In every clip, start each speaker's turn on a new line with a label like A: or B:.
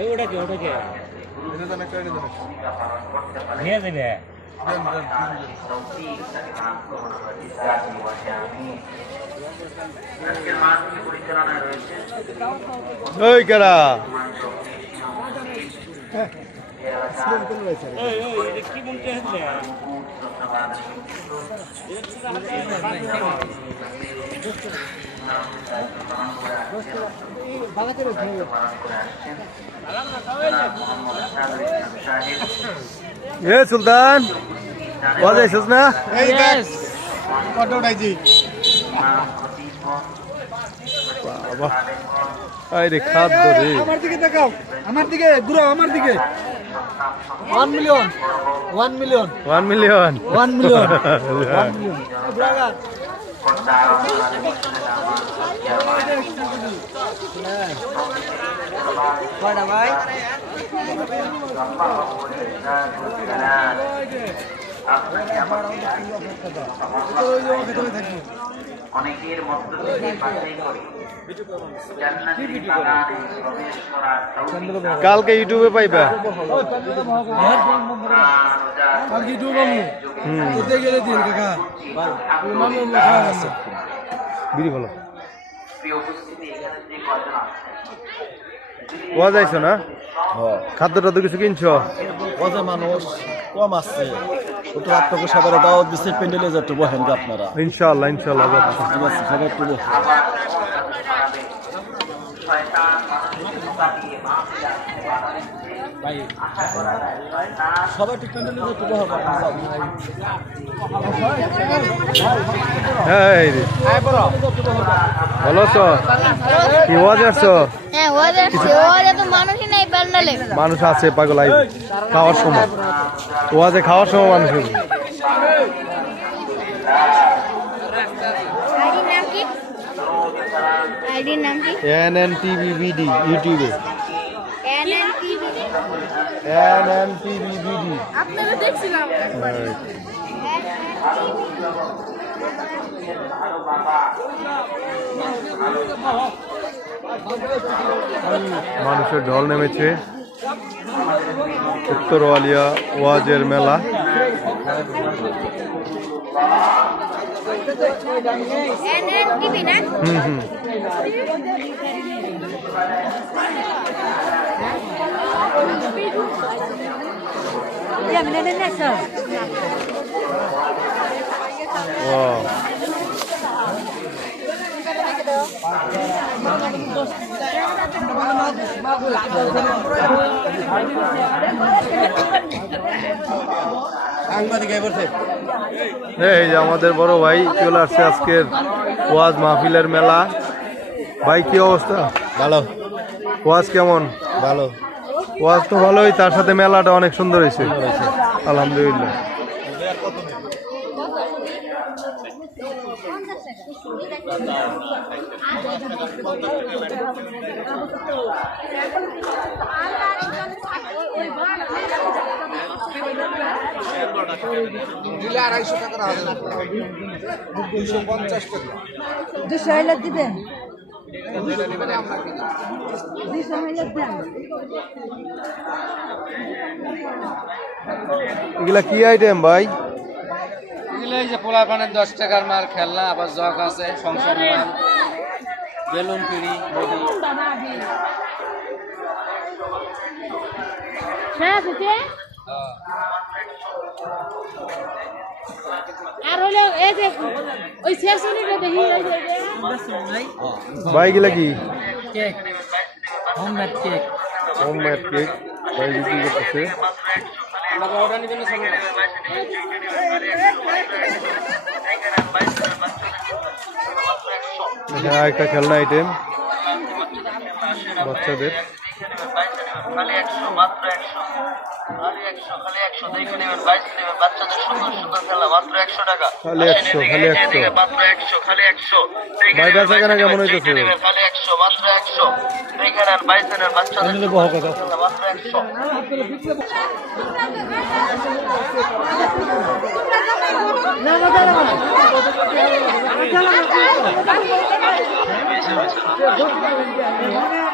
A: এই ওটা কি ওটা কি? নিয়ে যাবে?
B: ওই কারা? এ সুলতান বাজে এসেছ না?
C: এই দেখ ফটো উঠাইছি।
B: বাবা আই রে খাদ্য রে।
C: আমার দিকে তাকাও আমার দিকে ঘুরো আমার দিকে। one million one million
B: one million
C: one million one million কয়টা ভাই
D: অনেকের মধ্য থেকে বাছাই করে। জান্নাতের বাগানে প্রবেশ করার তৌফিক
B: কালকে ইউটিউবে পাইবা।
C: কালকে ইউটিউব কোথায় গেলে দিন কাকা আছে।
B: বিড়ি ওয়া যাইছো না? খাদ্য টাদ্য কিছু কিনছো?
E: মানুষ কম আসছে একটু আপনাকে সবার দাওয়াত দিচ্ছে প্যান্ডেলে যে একটু বহেন আপনারা।
B: ইনশাআল্লাহ ইনশাআল্লাহ
E: ঠিক আছে সবাই একটু সবাই একটু
B: ভালো আছো? কি ওয়াজ আসছো?
F: হ্যাঁ ওদের তো মানুষই নাই
B: মানুষ আছে পাগল আই খাওয়ার সময়। ওয়াজে খাওয়ার সময় মানুষ
F: কি? কি?
B: এন এন টিভি বিডি ইউটিউবে।
F: এন এন আপনারা দেখছিলাম
B: মানুষের ঢল নেমেছে। উত্তরওয়ালিয়া ওয়াজের মেলা। হুম হুম
C: সাংবাদিক বলছে
B: এই যে আমাদের বড় ভাই চলে আসছে আজকের ওয়াজ মাহফিলের মেলা। ভাই কি অবস্থা?
E: ভালো।
B: ওয়াজ কেমন?
E: ভালো।
B: ওয়াজ তো ভালোই তার সাথে মেলাটা অনেক সুন্দর হয়েছে। আলহামদুলিল্লাহ।
C: দিলে আড়াইশো টাকা দুইশো পঞ্চাশ টাকা
G: দুশো হইলে দিবেন? দুশো হইলে দেন।
B: এগুলা কি আইটেম ভাই?
H: এগুলো এই যে পোলা পানের দশ টাকার মার খেলনা আবার জগ আছে সংসার মাল। বেলুন পিড়ি বডি।
F: হ্যাঁ আর হলো এই যে ওই দেখি
B: এগুলা কি?
H: Cake
B: homemade cake homemade cake করতেছে
H: আমাকে অর্ডার সঙ্গে
B: এখানে একটা খেলনা আইটেম বাচ্চাদের।
D: খালি একশো মাত্র একশো। খালি একশো খালি একশো দেখে নেবেন বাইশ নেবেন বাচ্চাদের সুন্দর সুন্দর খেলা মাত্র একশো টাকা।
B: খালি একশো খালি একশো।
D: মাত্র একশো খালি একশো।
B: ভাই বেচা কেনা
D: বাইশে
B: কেমন
D: নেবেন,
B: হইতেছে?
D: খালি একশো মাত্র একশো। দেখে নেন বাইশে নেন বাচ্চাদের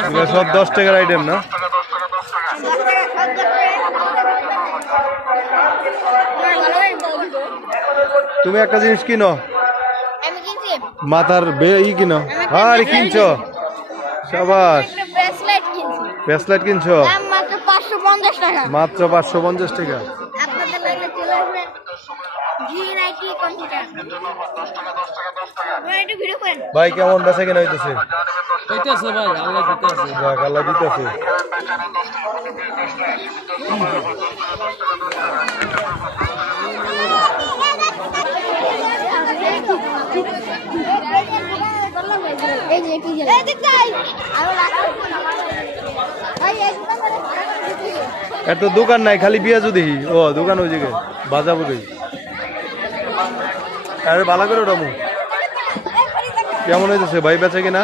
B: এগুলো সব দশ টাকার আইটেম না? তুমি একটা জিনিস কিনো? মাথার বে ই কিনো? আরে কিনছো? সাবাস।
F: ব্রেসলেট কিনছি।
B: ব্রেসলেট কিনছো?
F: দাম মাত্র পাঁচশো পঞ্চাশ টাকা।
B: ভাই কেমন বেচা কেনা হইতেছে?
H: হইতেছে ভাই আল্লাহ দিতেছে।
B: যাক আল্লাহ দিতেছে।
F: এই যে কি এই দিক যাই আরও রাখো। ভাই এই দোকান
B: এত দোকান নাই খালি পেঁয়াজু যদি ও দোকান ওই জায়গায় বাজাবো দেখি। আরে ভালো করে ওটা কেমন হইতেছে ভাই বেচা কিনা?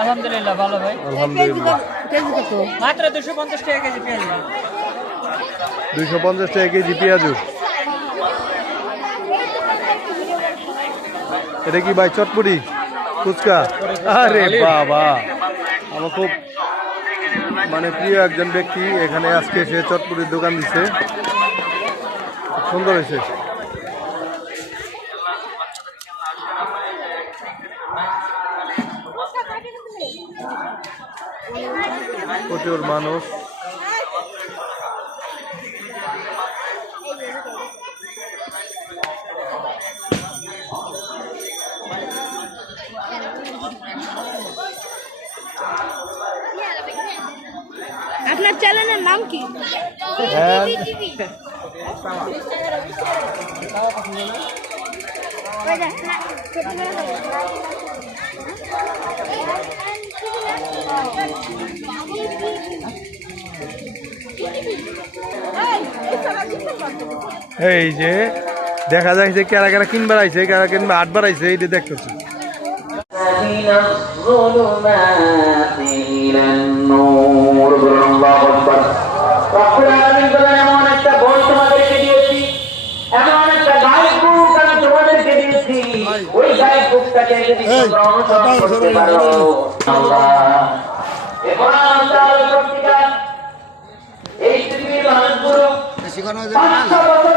A: আলহামদুলিল্লাহ ভালো ভাই।
B: আলহামদুলিল্লাহ।
A: মাত্র দুশো পঞ্চাশ টাকা কেজি পেঁয়াজ
B: দুইশো পঞ্চাশ টাকা কেজি পেঁয়াজু। এটা কি ভাই চটপুরি ফুচকা? আরে বাবা। আমার খুব মানে প্রিয় একজন ব্যক্তি এখানে আজকে এসে চটপুরির দোকান দিচ্ছে খুব সুন্দর হয়েছে। প্রচুর মানুষ
F: আপনার চ্যানেলের নাম কি
B: হ্যাঁ। এই যে, দেখা যায় যে কেরা কেরা কিনবার আইছে, কেরা কিনবা আটবার আইছে, এই দেখতেছি।
D: ওই এই পৃথিবীর মানুষগুলো পাঁচশো বছর